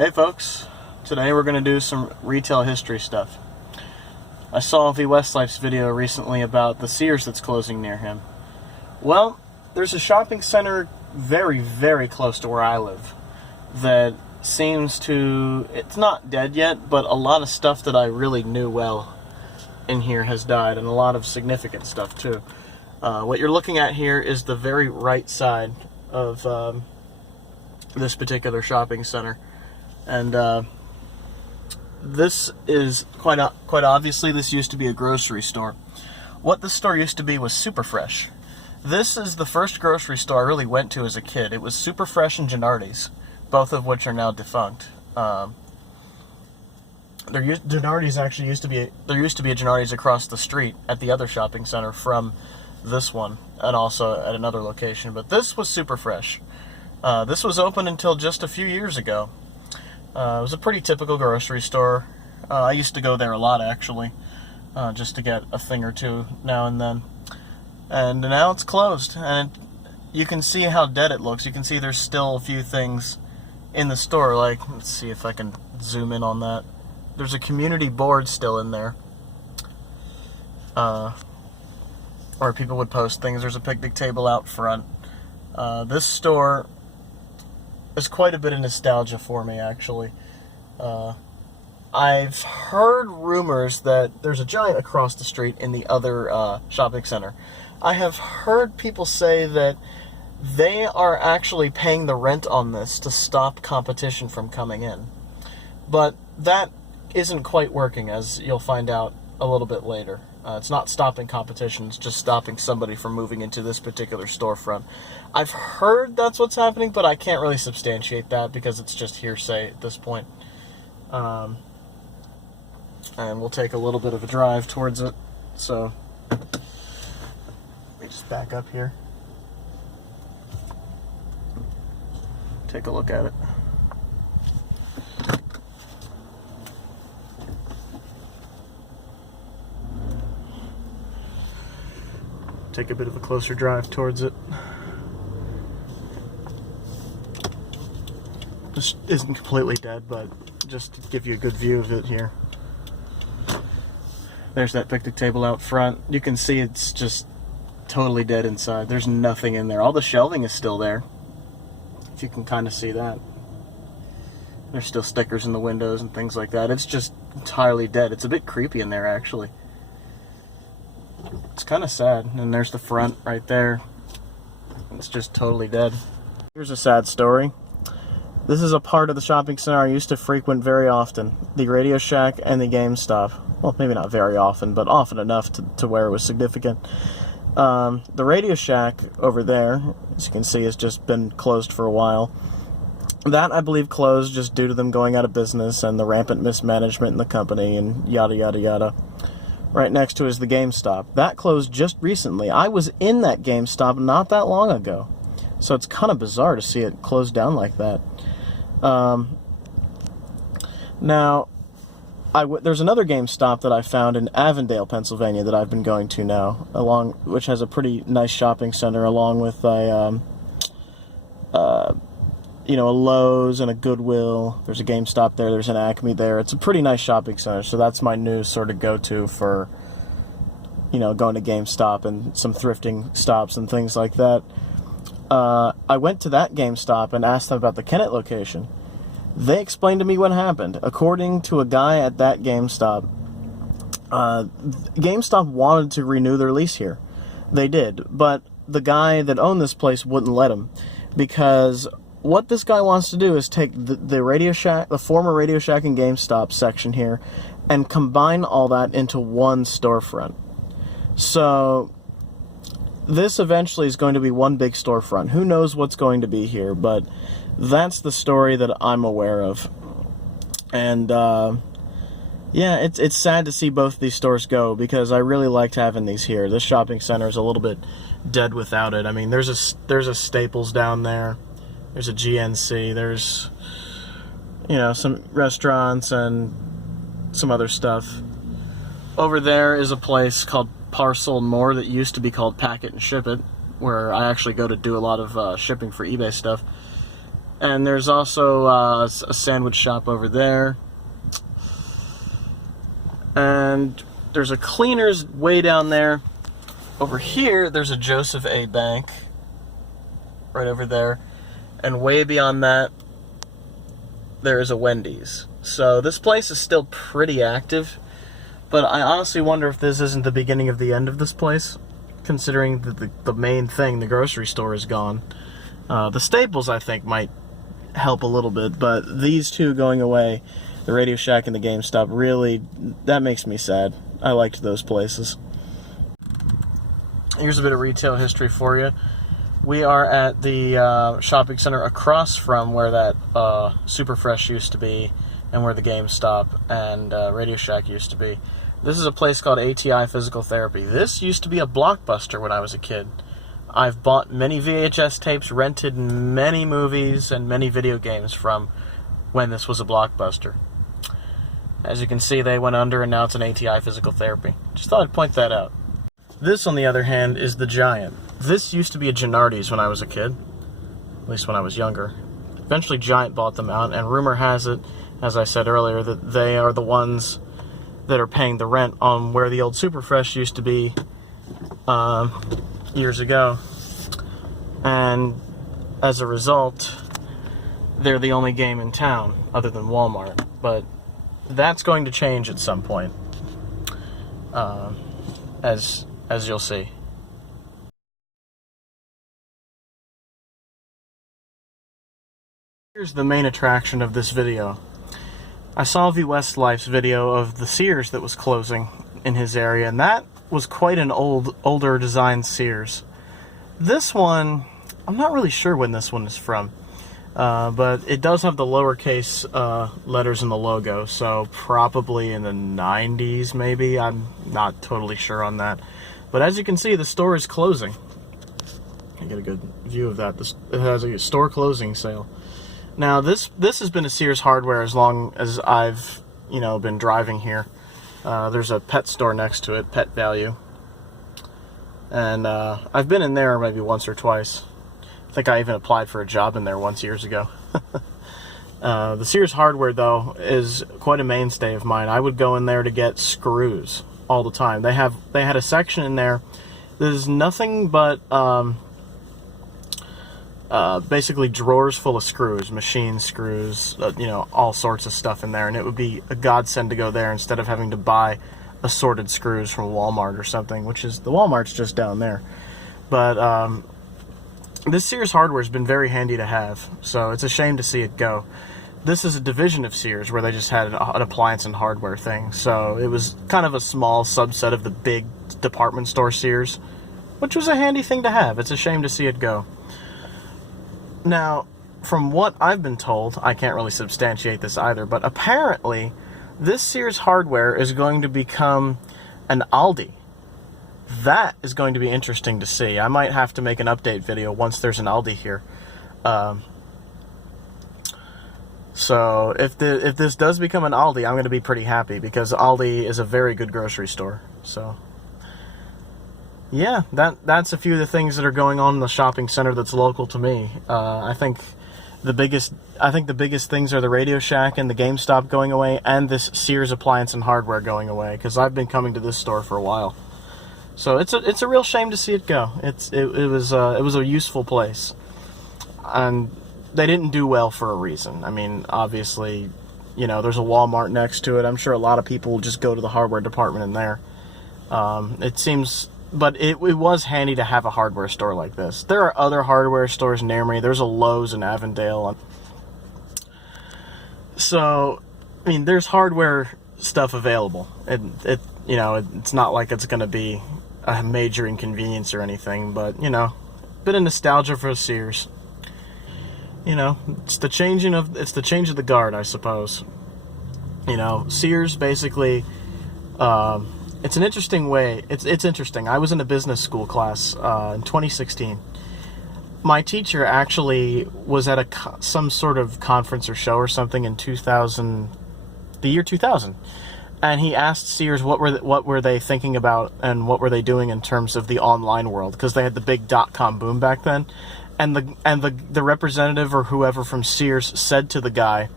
Hey folks, today we're going to do some retail history stuff. I saw V. Westlife's video recently about the Sears that's closing near him. Well, there's a shopping center very, very close to where I live that seems to, it's not dead yet, but a lot of stuff that I really knew well in here has died, and a lot of significant stuff too. What you're looking at here is the very right side of this particular shopping center. And this is quite obviously, this used to be a grocery store. What this store used to be was Super Fresh. This is the first grocery store I really went to as a kid. It was Super Fresh and Gennardi's, both of which are now defunct. Gennardi's actually used to be a Gennardi's across the street at the other shopping center from this one, and also at another location. But this was Super Fresh. This was open until just a few years ago. It was a pretty typical grocery store. I used to go there a lot, actually, just to get a thing or two now and then. And now it's closed, and you can see how dead it looks. You can see there's still a few things in the store, like, let's see if I can zoom in on that. There's a community board still in there, where people would post things. There's a picnic table out front. This store is quite a bit of nostalgia for me, actually. I've heard rumors that there's a Giant across the street in the other shopping center. I have heard people say that they are actually paying the rent on this to stop competition from coming in. But that isn't quite working, as you'll find out a little bit later. It's not stopping competition, it's just stopping somebody from moving into this particular storefront. I've heard that's what's happening, but I can't really substantiate that because it's just hearsay at this point. And we'll take a little bit of a drive towards it. So, let me just back up here. Take a look at it. Take a bit of a closer drive towards it. This isn't completely dead, but just to give you a good view of it here. There's that picnic table out front. You can see it's just totally dead inside. There's nothing in there. All the shelving is still there, if you can kind of see that. There's still stickers in the windows and things like that. It's just entirely dead. It's a bit creepy in there, actually. It's kind of sad. And there's the front right there. It's just totally dead. Here's a sad story. This is a part of the shopping center I used to frequent very often. The Radio Shack and the GameStop. Well, maybe not very often, but often enough to where it was significant. The Radio Shack over there, as you can see, has just been closed for a while. That, I believe, closed just due to them going out of business and the rampant mismanagement in the company and yada, yada, yada. Right next to it is the GameStop. That closed just recently. I was in that GameStop not that long ago. So it's kind of bizarre to see it closed down like that. Now, there's another GameStop that I found in Avondale, Pennsylvania that I've been going to now, which has a pretty nice shopping center along with a Lowe's and a Goodwill. There's a GameStop there, there's an Acme there. It's a pretty nice shopping center, so that's my new sort of go-to for, going to GameStop and some thrifting stops and things like that. I went to that GameStop and asked them about the Kennett location. They explained to me what happened. According to a guy at that GameStop, GameStop wanted to renew their lease here. They did, but the guy that owned this place wouldn't let him, because what this guy wants to do is take the Radio Shack, the former Radio Shack and GameStop section here, and combine all that into one storefront. So this eventually is going to be one big storefront. Who knows what's going to be here, but that's the story that I'm aware of. And yeah, it's sad to see both these stores go, because I really liked having these here. This shopping center is a little bit dead without it. I mean, there's a Staples down there. There's a GNC. There's, some restaurants and some other stuff. Over there is a place called Parcel and More that used to be called Pack It and Ship It, where I actually go to do a lot of shipping for eBay stuff. And there's also a sandwich shop over there. And there's a cleaner's way down there. Over here, there's a Joseph A. Bank. Right over there. And way beyond that, there is a Wendy's. So this place is still pretty active. But I honestly wonder if this isn't the beginning of the end of this place. Considering that the main thing, the grocery store, is gone. The Staples, I think, might help a little bit, but these two going away, the Radio Shack and the GameStop, really, that makes me sad. I liked those places. Here's a bit of retail history for you. We are at the shopping center across from where that Superfresh used to be and where the GameStop and Radio Shack used to be. This is a place called ATI Physical Therapy. This used to be a Blockbuster when I was a kid. I've bought many VHS tapes, rented many movies, and many video games from when this was a Blockbuster. As you can see, they went under, and now it's an ATI Physical Therapy. Just thought I'd point that out. This, on the other hand, is the Giant. This used to be a Gennardi's when I was a kid, at least when I was younger. Eventually, Giant bought them out, and rumor has it, as I said earlier, that they are the ones that are paying the rent on where the old Superfresh used to be years ago, and as a result, they're the only game in town other than Walmart. But that's going to change at some point, as you'll see. Here's the main attraction of this video. I saw V Westlife's video of the Sears that was closing in his area, and that was quite an older design Sears. This one, I'm not really sure when this one is from, but it does have the lowercase letters in the logo, so probably in the 90s maybe. I'm not totally sure on that. But as you can see, the store is closing. I get a good view of that. It has a store closing sale. Now this has been a Sears Hardware as long as I've been driving here. There's a pet store next to it, Pet Value, and I've been in there maybe once or twice. I think I even applied for a job in there once years ago. The Sears Hardware, though, is quite a mainstay of mine. I would go in there to get screws all the time. They had a section in there that is nothing but basically drawers full of screws, machine screws, all sorts of stuff in there, and it would be a godsend to go there instead of having to buy assorted screws from Walmart or something, which is, the Walmart's just down there. But this Sears Hardware has been very handy to have, so it's a shame to see it go. This is a division of Sears where they just had an appliance and hardware thing, so it was kind of a small subset of the big department store Sears, which was a handy thing to have. It's a shame to see it go. Now, from what I've been told, I can't really substantiate this either, but apparently this Sears Hardware is going to become an Aldi. That is going to be interesting to see. I might have to make an update video once there's an Aldi here. So if this does become an Aldi, I'm going to be pretty happy, because Aldi is a very good grocery store. So yeah, that's a few of the things that are going on in the shopping center that's local to me. I think the biggest things are the Radio Shack and the GameStop going away, and this Sears Appliance and Hardware going away, because I've been coming to this store for a while. So it's a real shame to see it go. It was a useful place, and they didn't do well for a reason. I mean, obviously, there's a Walmart next to it. I'm sure a lot of people will just go to the hardware department in there. It seems. But it was handy to have a hardware store like this. There are other hardware stores near me. There's a Lowe's in Avondale. So, I mean, there's hardware stuff available. It's not like it's going to be a major inconvenience or anything, but, a bit of nostalgia for Sears. It's the change of the guard, I suppose. Sears basically, it's an interesting way. It's interesting. I was in a business school class in 2016. My teacher actually was at some sort of conference or show or something in the year 2000, and he asked Sears what were they thinking about and what were they doing in terms of the online world, because they had the big .com boom back then, and the representative or whoever from Sears said to the guy,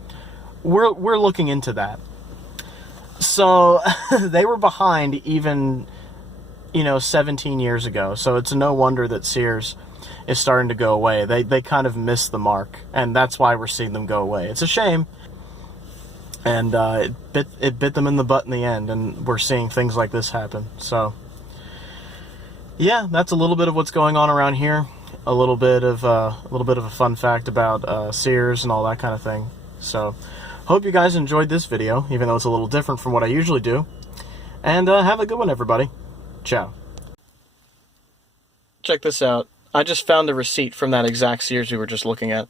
we're looking into that. So they were behind even, 17 years ago. So it's no wonder that Sears is starting to go away. They kind of missed the mark, and that's why we're seeing them go away. It's a shame, and it bit them in the butt in the end, and we're seeing things like this happen. So yeah, that's a little bit of what's going on around here. A little bit of a fun fact about Sears and all that kind of thing. So hope you guys enjoyed this video, even though it's a little different from what I usually do. And have a good one, everybody. Ciao. Check this out. I just found the receipt from that exact Sears we were just looking at.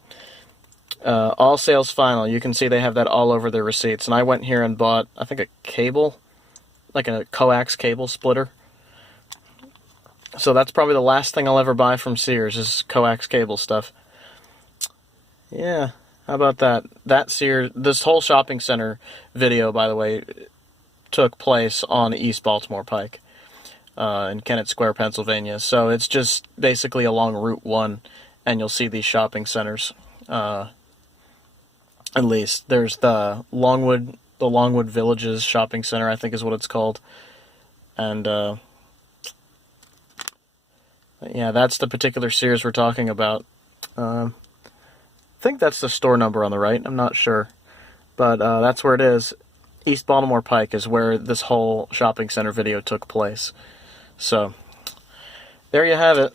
All sales final. You can see they have that all over their receipts. And I went here and bought, I think, a cable, like a coax cable splitter. So that's probably the last thing I'll ever buy from Sears is coax cable stuff. Yeah, how about that? That Sears, this whole shopping center video, by the way, took place on East Baltimore Pike in Kennett Square, Pennsylvania. So it's just basically along Route 1, and you'll see these shopping centers. At least there's the Longwood Villages Shopping Center, I think is what it's called, and yeah, that's the particular Sears we're talking about. I think that's the store number on the right. I'm not sure. But that's where it is. East Baltimore Pike is where this whole shopping center video took place. So, there you have it.